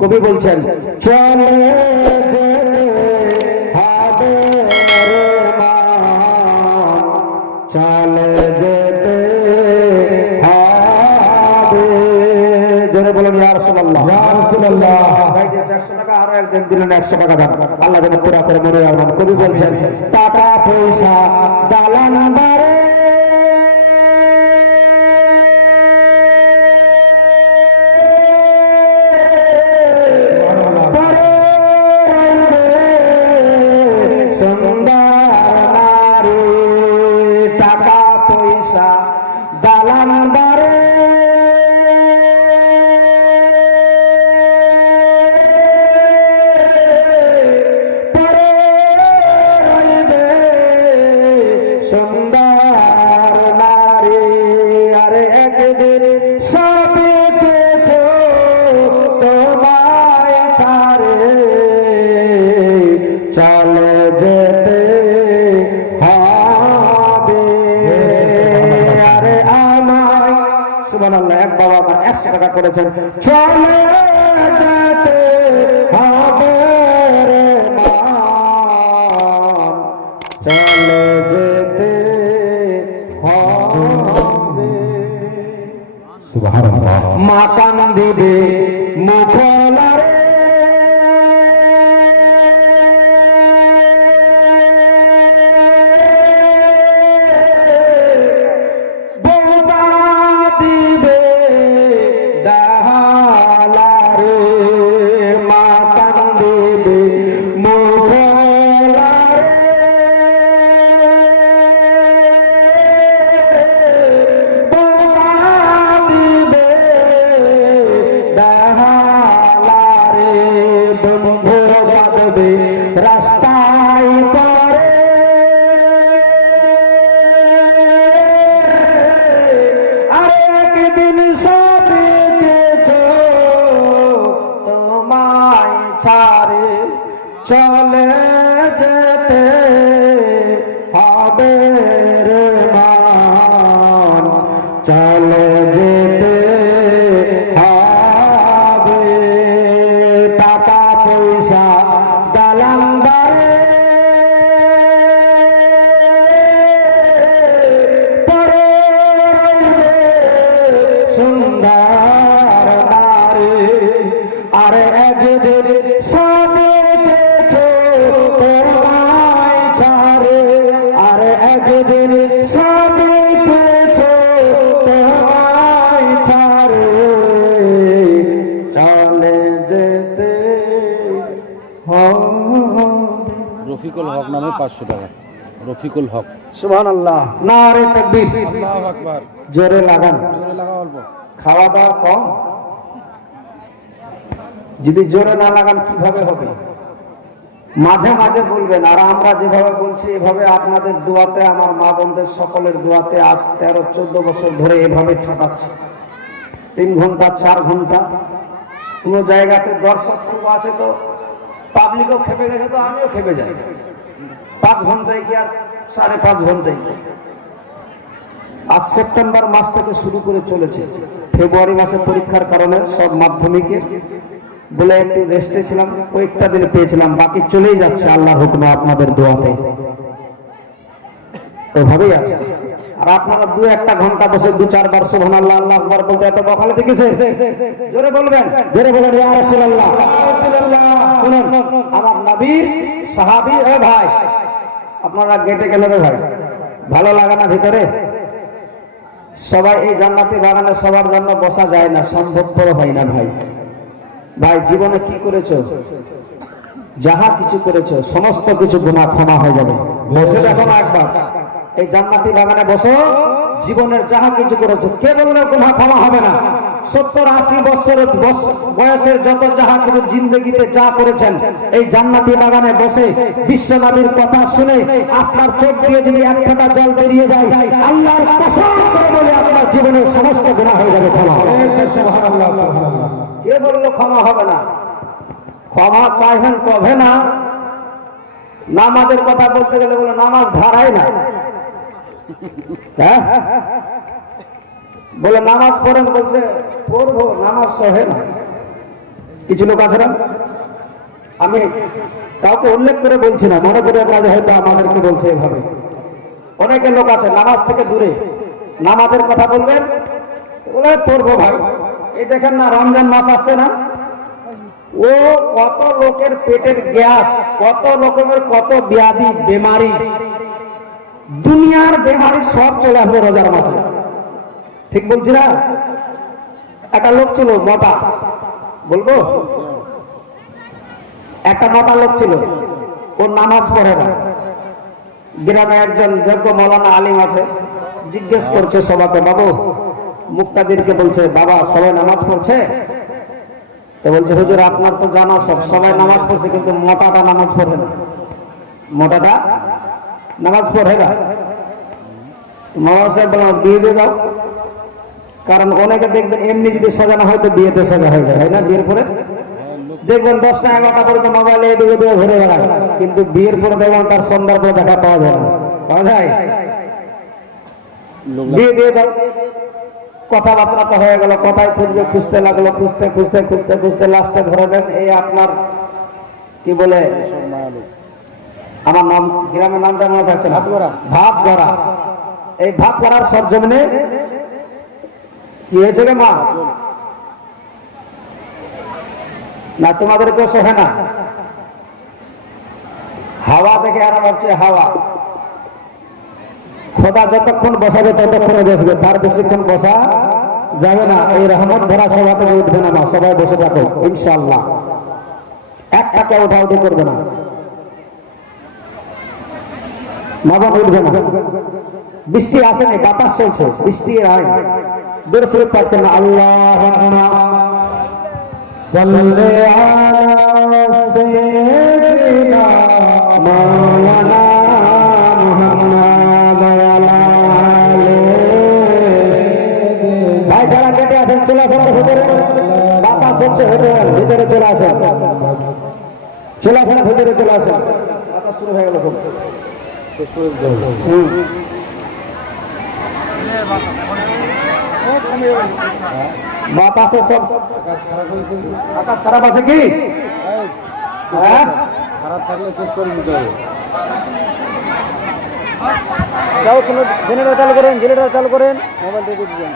কবি বলছেন চলে যেতে হবে রে মান, চলে যেতে হবে। জোরে বলুন ইয়া রাসূলুল্লাহ। ইয়া রাসূলুল্লাহ। ভাই যে 100 টাকা আরো একজন দিলেন 100 টাকা দান, আল্লাহ যেন পুরা করে মনে রাখবেন। কবি বলছেন টাকা পয়সা দালান বাড়ি করেছেন চলে যেতে হবে রে মান, চলে যেতে হবে। সুবহানাল্লাহ। মা কান্দিবে মুখলারে রাস্তায় পরে আরেকদিন সবে গেছো তোমায় ছাড়ে, চলে যেতে হবে রে মান, চলে যেতে হবে। টাকা পয়সা দালান বাড়ি পরে রইবে সুন্দর নারী, আর একদিন সবে গেছো তোমায় ছাড়ে, আর একদিন সবে গেছো তোমায় ছাড়ে, চলে যেতে রফিকুল হক নামে 500 টাকা। রফিকুল হক। সুবহানাল্লাহ। নারে তাকবীর। আল্লাহু আকবার। জোরে লাগান। জোরে লাগা অল্প। খাওয়া দাওয়া কম, যদি জোরে না লাগান কিভাবে হবে? মাঝে মাঝে বলবেন। আর আমরা যেভাবে বলছি এভাবে আপনাদের দোয়াতে, আমার মা বোনদের সকলের দোয়াতে আজ 13-14 বছর ধরে এভাবে ঠকাচ্ছে। 3 ঘন্টা 4 ঘন্টা কোনো জায়গাতে দর্শক খুব আছে তো পাবলিকও খেপে গেছে, তো আমিও খেপে যাই। 5 ঘন্টায় কি আর 5.5 ঘন্টায় কি? আজ সেপ্টেম্বর মাস থেকে শুরু করে চলেছে। ফেব্রুয়ারি মাসে পরীক্ষার কারণে সব মাধ্যমিকের বলে একটু রেস্টে ছিলাম, কয়েকটা দিন পেয়েছিলাম, বাকি চলেই যাচ্ছে আল্লাহর হুকুমে আপনাদের দোয়াতে। ওইভাবেই আছে। আর আপনারা 2-1 ঘন্টা বসে 2-4 বার সুবহানাল্লাহ আল্লাহু আকবার বলতে এত বখালে দেখেছে? জোরে বলবেন, জোরে বলেন ইয়া রাসূলুল্লাহ। শুনুন, আমার নবীর সাহাবী। ও ভাই, আপনারা গেটে গেলেন রে ভাই, ভালো লাগে না ভিতরে? সবাই এই জান্নাতি বাগানে সবার জন্য বসা যায় না, সম্ভবপর হয় না ভাই। ভাই জীবনে কি করেছো, যাহা কিছু করেছো সমস্ত কিছু গুনাহ ক্ষমা হয়ে যাবে। বসে দেখো না একবার, এই জান্নাতি বাগানে বসো, জীবনের যাহা কিছু করেছো কে বললো গুনাহ ক্ষমা হবে না? 70-80 বছরের বয়সের যত যাহা কিছু জিন্দগিতে যা করেছেন, এই জান্নাতি বাগানে বসে বিশ্ব নবীর কথা শুনে আপনার চোখ দিয়ে যদি 1 ফোঁটা জল বেরিয়ে যায়, আল্লাহর কসম করে বলে আপনার জীবনের সমস্ত গুনাহ হয়ে যাবে ক্ষমা। সুবহানাল্লাহ, সুবহানাল্লাহ। কে বললো ক্ষমা হবে না? ক্ষমা চাইবেন কবে না? নামাজের কথা বলতে গেলে বলে নামাজ ধারাই না, হ্যাঁ বলে নামাজ পড়েন, বলছে পড়বো, নামাজ সহে না। কিছু লোক আছে না, আমি কাউকে উল্লেখ করে বলছি না, মনে করে আপনাদের হয়তো আমাদেরকে বলছে এভাবে। অনেকে লোক আছে নামাজ থেকে দূরে, নামাজের কথা বলবেন ওরা পড়বো ভাই। এই দেখেন না রমজান মাস আসছে না, ও কত লোকের পেটের গ্যাস, কত লোকের কত ব্যাধি বেমারি, দুনিয়ার বেমারি সব চলে আসবে রোজার মাসে। ঠিক বলছি না? একটা লোক ছিল মোটা, বলবো একটা মোটা লোক ছিল, ও নামাজ পড়ে না। গ্রামে একজন যোগ্য মৌলানা আলিম আছে, জিজ্ঞেস করছে সবাইকে, বাবু মুক্তাদিরকে বলছে, বাবা সবাই নামাজ পড়ছে? তো বলছে, হুজুর আপনার তো জানা সব, সবাই নামাজ পড়ছে কিন্তু মোটাটা নামাজ পড়ে না, মোটাটা নামাজ পড়ে না। মামা সাহেব বললাম বিয়ে দিয়ে দাও, কারণ অনেকে দেখবেন এমনি যদি সাজানো হয় তো বিয়েতে সাজা হয়ে যায়, তাই না? বিয়ের পরে দেখবেন 10টা 11টা পর্যন্ত মোবাইলে এদিকে দিয়ে ঘুরে বেড়ায়, কিন্তু বিয়ের পরে দেখবেন তার সন্ধ্যার পরে দেখা পাওয়া যায় না, পাওয়া যায়? বিয়ে দিয়ে দাও, কথাবার্তা তো হয়ে গেল, কথায় খুঁজবে, খুঁজতে লাগলো, খুঁজতে খুঁজতে খুঁজতে খুঁজতে লাস্টে ধরে দেন এই আপনার কি বলে, আমার নাম গ্রামের নামটা মনে থাকছে না, ভাতগড়া। এই ভাতগড়ার সরজমিনে কি হয়েছে রে মা? না তোমাদেরকে সোহে না, হাওয়া দেখে আর হচ্ছে হাওয়া। খোদা যতক্ষণ বসাবে ততক্ষণে বসবে, তার বেশিক্ষণ বসা যাবে না। এই রহমত ভরা সভা থেকে উঠবে না, সবাই বসে থাকো ইনশাআল্লাহ, এক টাকা উঠাউটি করবে না, মামা উঠবে না। বৃষ্টি আসেনি, বাতাস চলছে, বৃষ্টি হয় দূর শরীফ পাচ্ছে না। আল্লাহুম্মা সাল্লি আলা সাইয়্যিদিনা মাওলানা মুহাম্মদ ওয়া আলা আলিহি। ভাই যারা কেটে আছেন চলে আসেন ভিতরে, বাতাস হচ্ছে ভিতরে চলে আসেন, চলে আসেন ভিতরে চলে আসেন। বাতাস শুরু হয়ে গেল খুব। বাতাসে সব আকাশ খারাপ আছে কি? খারাপ থাকলে শেষ করে দিতে হবে। জেনারেটর চালু করেন, জেনারেটর চালু করেন, মোবাইল দিয়ে দিচ্ছেন।